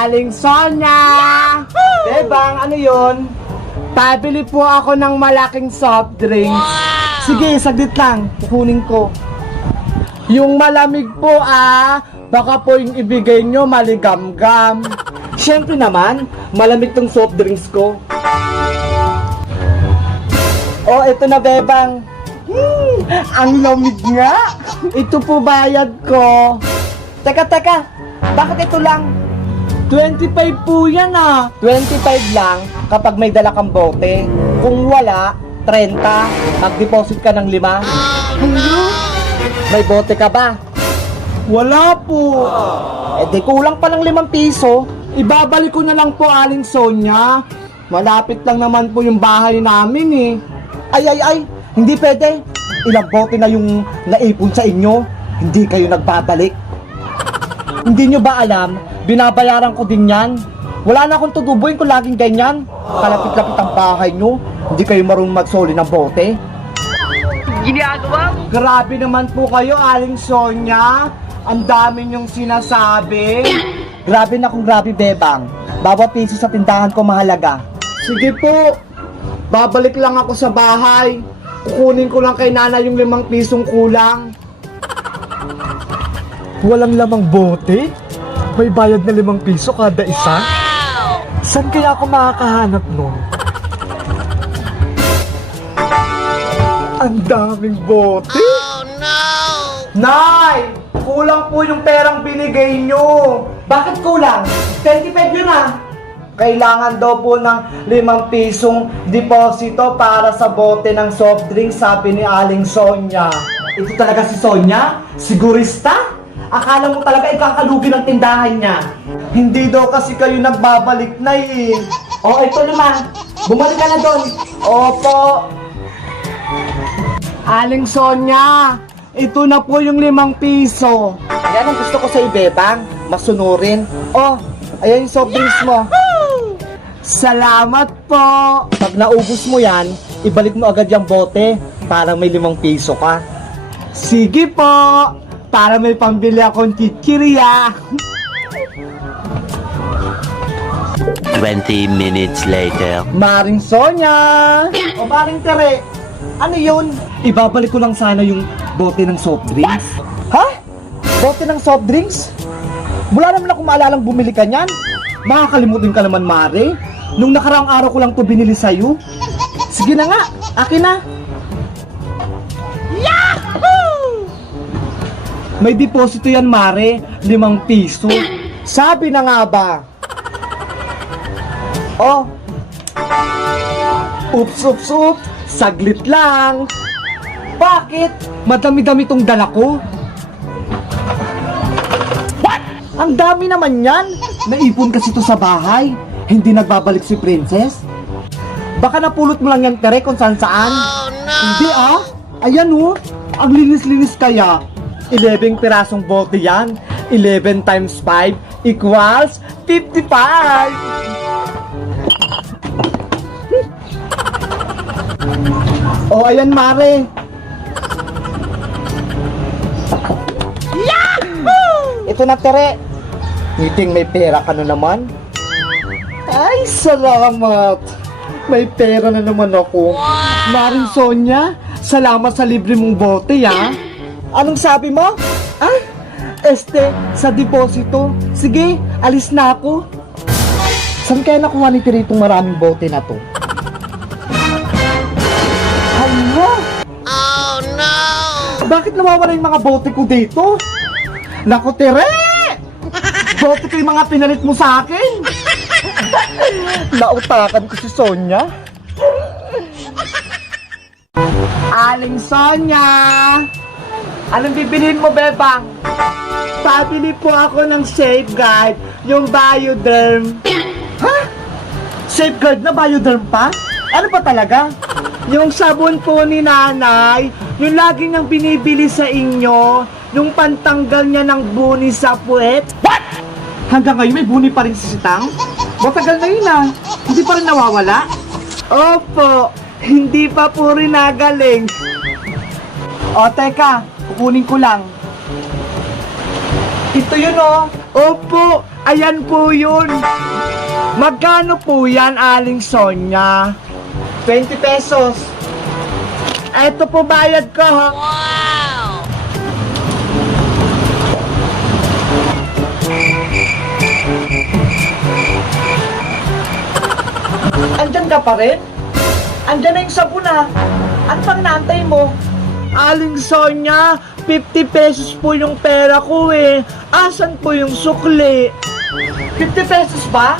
Aling Sonia! Bebang, ano yun? Pabili po ako ng malaking soft drinks. Sige, saglit lang. Kukunin ko. Yung malamig po baka po yung ibigay nyo maligam-gam. Siyempre naman, malamig tong soft drinks ko. Oh, ito na, Bebang. Ang lamig nga. Ito po bayad ko. Teka, bakit ito lang? 25 po yan 25 lang kapag may dala kang bote. Kung wala, 30. Mag-deposit ka ng 5. Ano? May bote ka ba? Wala po. Di kulang pa ng 5 piso. Ibabalik ko na lang po, Aling Sonia. Malapit lang naman po yung bahay namin Ay, hindi pwede. Ilang bote na yung naipon sa inyo. Hindi kayo nagbabalik. Hindi nyo ba alam, binabayaran ko din yan. Wala na akong tutubuin kung laging ganyan. Kalapit-lapit ang bahay nyo. Hindi kayo marunong magsoli ng bote. Ginagawa? Grabe naman po kayo, Aling Sonia. Ang dami nyong sinasabi. Grabe na kung grabe, Bebang. Bawat piso sa tindahan ko mahalaga. Sige po. Babalik lang ako sa bahay. Kukunin ko lang kay Nana yung 5 pisong kulang. Walang lamang bote? May bayad na 5 piso kada isa? Saan kaya ako makakahanap nun? Ang daming bote? Oh no! Nay! Kulang po yung perang binigay nyo. Bakit kulang? 25 yun Kailangan daw po ng 5 pisong deposito para sa bote ng soft drink, sabi ni Aling Sonia. Ito talaga si Sonia? Sigurista? Akala mo talaga ikakalugi ng tindahan niya. Hindi daw kasi kayo nagbabalik na Oh, ito naman. Bumalik ka na doon. Opo. Aling Sonia, ito na po yung 5 piso. Yan ang gusto ko sa Bebang. Masunurin. Oh, ayan yung soft drinks mo. Salamat po. Pag naubos mo yan, ibalik mo agad yung bote para may 5 piso ka. Sige po. Para may pambili akong chichirya. 20 minutes later. Maring Sonia! O Maring Tere, ano yun? Ibabalik ko lang sana yung bote ng soft drinks. Ha? Bote ng soft drinks? Wala naman akong maalalang bumili ka niyan. Makakalimutin ka naman, Mare. Nung nakaraang araw ko lang to binili sa'yo. Sige na nga, akin na. May deposito yan, Mare. 5 piso. Sabi na nga ba? Oh. Oops. Saglit lang. Bakit? Madami-dami tong dala ko. What? Ang dami naman yan. Naipon kasi to sa bahay. Hindi nagbabalik si Princess. Baka napulot mo lang yan, Tere, kung saan-saan. Oh no! Hindi Ayan ang linis-linis kaya. 11 pirasong bote yan. 11 times 5 equals 55. Oh, ayan, Mare. Yahoo! Ito na, Tere. Ngiting may pera ka na naman. Ay, salamat. May pera na naman ako. Maring Sonia, salamat sa libre mong bote, Anong sabi mo? Sa deposito. Sige, alis na ako. Saan kaya nakuha ni Tere itong maraming bote na to? Hala! Oh no! Bakit nawawala yung mga bote ko dito? Naku, Tere! Bote ko yung mga pinalit mo sa akin. Nautakan ko si Sonia. Aling Sonia! Anong bibilihin mo, Bebang? Pabili po ako ng Safeguard, yung Bioderm. Ha? Safeguard na Bioderm pa? Ano pa talaga? Yung sabon po ni Nanay, yung lagi niyang binibili sa inyo, yung pantanggal niya ng buni sa puwet. What? Hanggang ngayon may buni pa rin si Sitang? Matagal na yun Hindi pa rin nawawala? Opo, hindi pa po rin nagaling. O, teka, kukunin ko lang. Ito yun Opo, Ayan po yun. Magkano po yan, Aling Sonia? 20 pesos. Eto po bayad ko, ha? Wow! Andyan ka pa rin? Andyan na yung sabon, ha? Ano pang naantay mo? Aling Sonia, 50 pesos po yung pera ko eh. Asan po yung sukli? 50 pesos ba?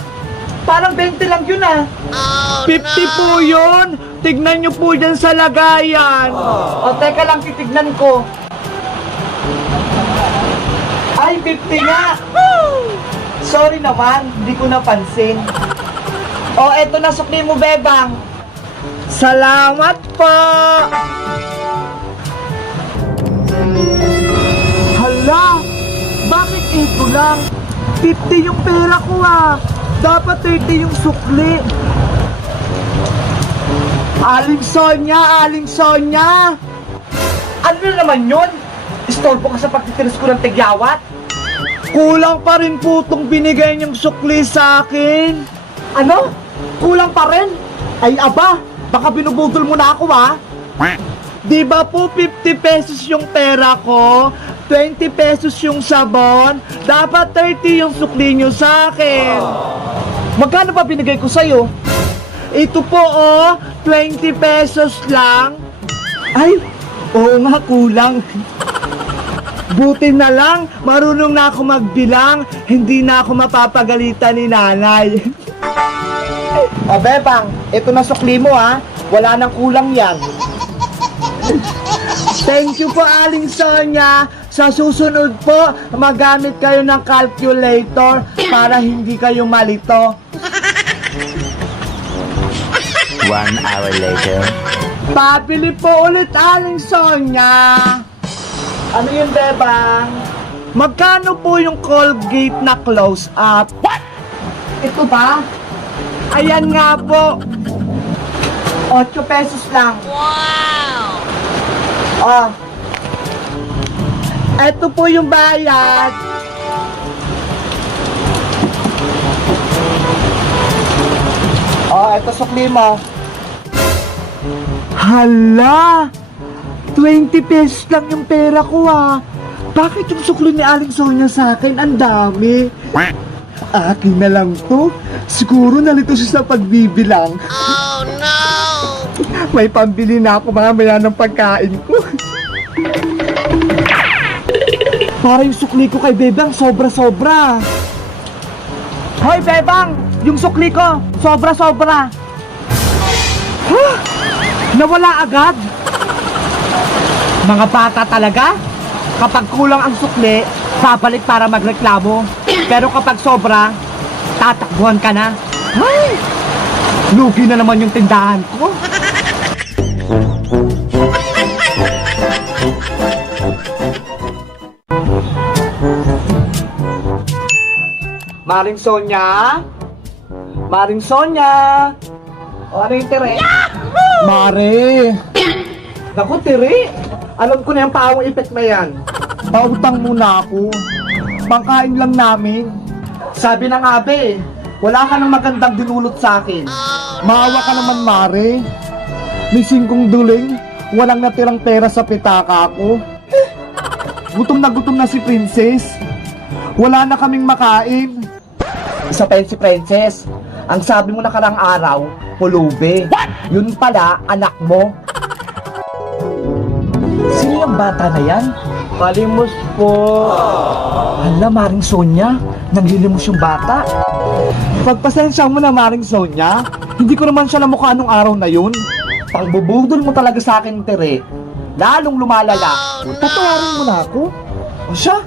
Parang 20 lang yun ah. Oh 50 po yun! Tignan nyo po dyan sa lagayan. O teka lang, titignan ko. Ay, 50 nga! Sorry naman, hindi ko napansin. O, eto na sukli mo, Bebang. Salamat po! Hala! Bakit ito lang? 50 yung pera ko ah! Dapat 30 yung sukli! Aling Sonia! Aling Sonia! Ano na naman yun? Istorbo ka sa pagtitiris ko ng tigyawat? Kulang pa rin po itong binigay niyong sukli sa akin. Ano? Kulang pa rin? Ay aba! Baka binubudol mo na ako ah! Di ba po 50 pesos yung pera ko? 20 pesos yung sabon? Dapat 30 yung sukli nyo sa akin. Magkano ba binigay ko sa'yo? Ito po oh, 20 pesos lang. Ay, oo nga kulang. Buti na lang, marunong na ako magbilang. Hindi na ako mapapagalitan ni nanay. O Bebang, ito na sukli mo ha. Wala nang kulang yan. Thank you po, Aling Sonia. Sa susunod po, magamit kayo ng calculator para hindi kayo malito. 1 hour later. Pabili po ulit, Aling Sonia. Ano yun, Bebang? Magkano po yung Colgate na close-up? What? Ito ba? Ayan nga po. 8 pesos lang. Wow! Oh. Ito po yung bayad. Oh, ito sukli mo. Hala! 20 pesos lang yung pera ko ah. Bakit yung sukli ni Aling Sonia sa akin? Ang dami. Akin na lang to. Siguro nalito siya sa pagbibilang. Oh no! May pambili na ako mamaya ng pagkain ko. Para yung sukli ko kay Bebang sobra-sobra. Hoy Bebang! Yung sukli ko, sobra-sobra. Huh? Nawala agad? Mga bata talaga? Kapag kulang ang sukli, babalik para magreklamo. Pero kapag sobra, tatakbuhan ka na. Ay! Lugi na naman yung tindahan ko. Maring Sonia? Maring Sonia? O ano yung tire? Mare! Naku, tire! Alam ko na yung pawang effect na yan. Pautang muna ako. Pangkain lang namin. Sabi ng abe, wala ka nang magandang dinulot sa akin. Maawa ka naman, Mare. May 5 duling, walang natirang pera sa pitaka ko. Gutom na si Princess. Wala na kaming makain. Isa pa yun si Princess. Ang sabi mo nakarang araw, pulubi. Yun pala, anak mo. Sino yung bata na yan? Palimos po. Hala, Maring Sonia, nanglilimos yung bata. Pagpasensya mo na, Maring Sonia. Hindi ko naman siya namukha nung araw na yun. Pangbubudol mo talaga sa akin, Tere. Lalong lumalala. Tatawarin mo na ako. O siya,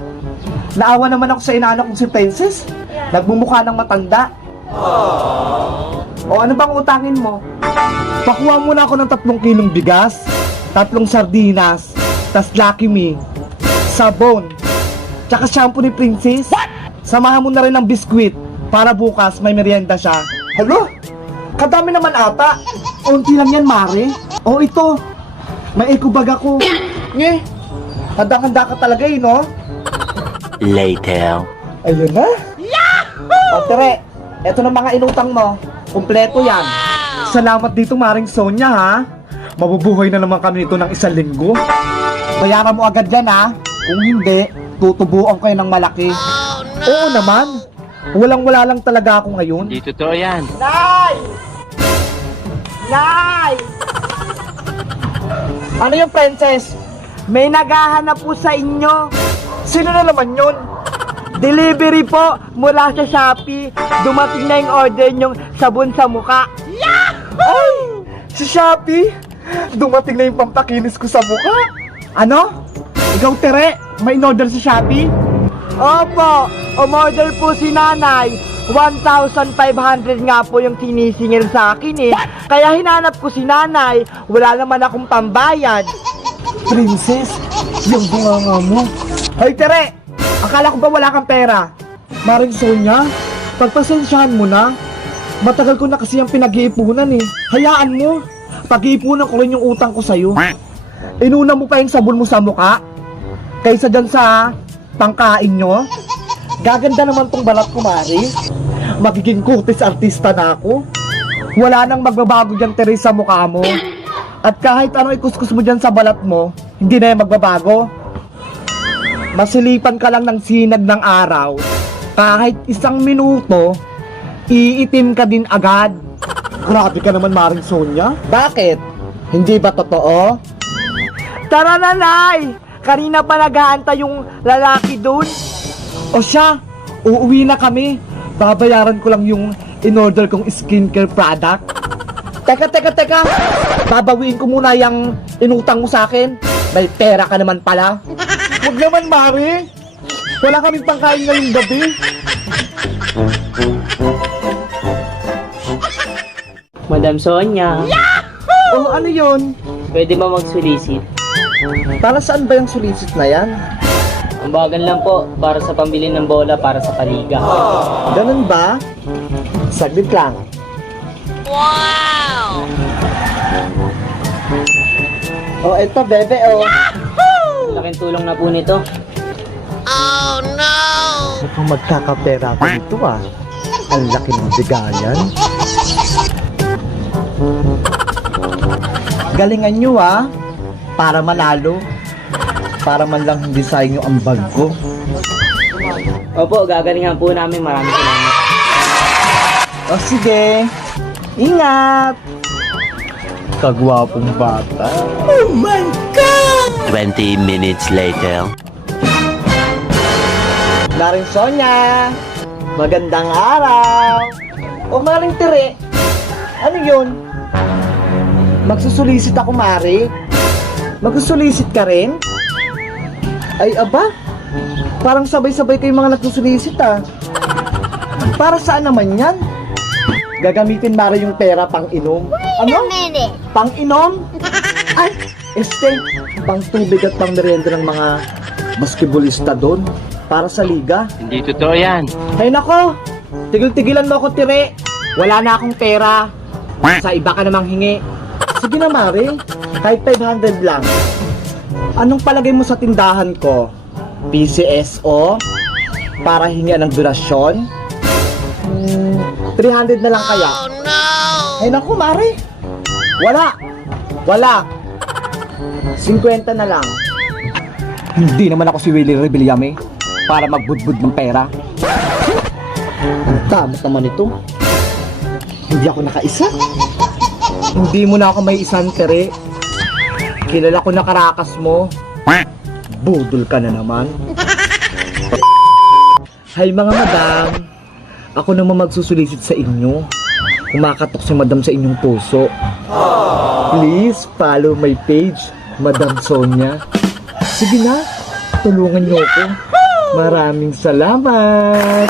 naawa naman ako sa inaanak kong si Princess. Nagmumukha ng matanda. O ano bang utangin mo? Pakuha muna ako ng 3 kilong bigas, 3 sardinas, tas Lucky Me, sabon, tsaka shampoo ni Princess. Samahan mo na rin ng biskwit para bukas may merienda siya. Hala? Kadami naman ata. Unti lang yan, Mare. O ito, may eco bag ako. Nye, handa-handa ka talaga eh, no? Later. Ayun na. O, Tere, eto na mga inutang mo. Kumpleto yan. Salamat dito, Maring Sonia, ha? Mabubuhay na naman kami nito ng 1 linggo. Bayaran mo agad yan, ha? Kung hindi, tutubuan kayo ng malaki. Oo naman. Walang-wala lang talaga ako ngayon. Hindi totoo yan. Nay! Nay! Ano yung princess? May naghahanap po sa inyo. Sino na naman yun? Delivery po mula sa Shopee. Dumating na yung order nyong sabon sa muka. Ay! Sa Shopee? Dumating na yung pampakinis ko sa muka. Ano? Ikaw, Tere, may in-order sa Shopee? Opo, umorder po si nanay. 1,500 nga po yung sinisingil sa akin eh. Kaya hinanap ko si nanay. Wala naman akong pambayad. Princess, yung bunganga mo. Hoy, Tere! Akala ko ba wala kang pera? Maring Sonia, pagpasensyahan mo na. Matagal ko na kasi yung pinag-iipunan eh. Hayaan mo. Pag-iipunan ko rin yung utang ko sa'yo. Inuna mo pa yung sabon mo sa muka. Kaysa dyan sa pangkain nyo. Gaganda naman tong balat ko, Mari. Magiging kutis artista na ako. Wala nang magbabago dyan, Tere, sa mukha mo. At kahit ano ikuskus mo dyan sa balat mo, hindi na yung magbabago. Masilipan ka lang ng sinag ng araw. Kahit 1 minuto, iitim ka din agad. Grabe ka naman, Maring Sonia. Bakit? Hindi ba totoo? Tara na, Nay! Kanina pa nag-aantay yung lalaki dun. O siya, uuwi na kami. Babayaran ko lang yung in-order kong skincare product. Teka. Babawiin ko muna yung inutang mo sa akin. May pera ka naman pala. Huwag naman, Mari. Wala kaming pangkain ngayong gabi. Madam Sonia, Oh, ano yun? pwede ba magsulisit? Para saan ba yung sulisit na yan? Ang bagal lang po, para sa pambili ng bola para sa paliga. Ganun ba? Saglit lang. Wow! Oh, eto, bebe, oh. Laking tulong na po nito. Oh no! Mukhang magkakapera ako nito, ah. Ang laki ng bigayan. Galingan nyo, ah. Para manalo. Para man lang hindi sayang yung ambag ko. Opo, gagalingan po namin. Maraming salamat. O sige. Ingat! Kagwapong bata. Oh my God! 20 minutes later. Maring Sonia! Magandang araw! O Maring Tere! Ano yun? Magsusulisit ako, Mari? Magsusulisit ka rin? Ay, aba! Parang sabay-sabay kayong mga nagsusulisit, ah. Para saan naman yan? Gagamitin, Mari, yung pera pang inom. Ano? Pang inom? Ay, pang tubig at pang merienda ng mga basketballista doon. Para sa liga. Hindi totoo yan. Ay nako, tigil-tigilan mo ako, Tire. Wala na akong pera. Sa iba ka namang hingi. Sige na, Mari. Kahit 500 lang. Anong palagay mo sa tindahan ko? PCSO? Para hingian ng donasyon? 300 na lang kaya? Oh no! Ay naku, Mari. Wala. 50 na lang. Hindi naman ako si Willie Rebillame para magbudbud ng pera. Ang damot naman ito. Hindi ako nakaisa. Hindi mo na ako may isang, Tere. Kilala ko na karakas mo. Budol ka na naman. Hay mga madam, ako naman magsusulisit sa inyo. Kumakatok si madam sa inyong puso. Please follow my page, Madam Sonia. Sige na, tulungan niyo ako. Maraming salamat.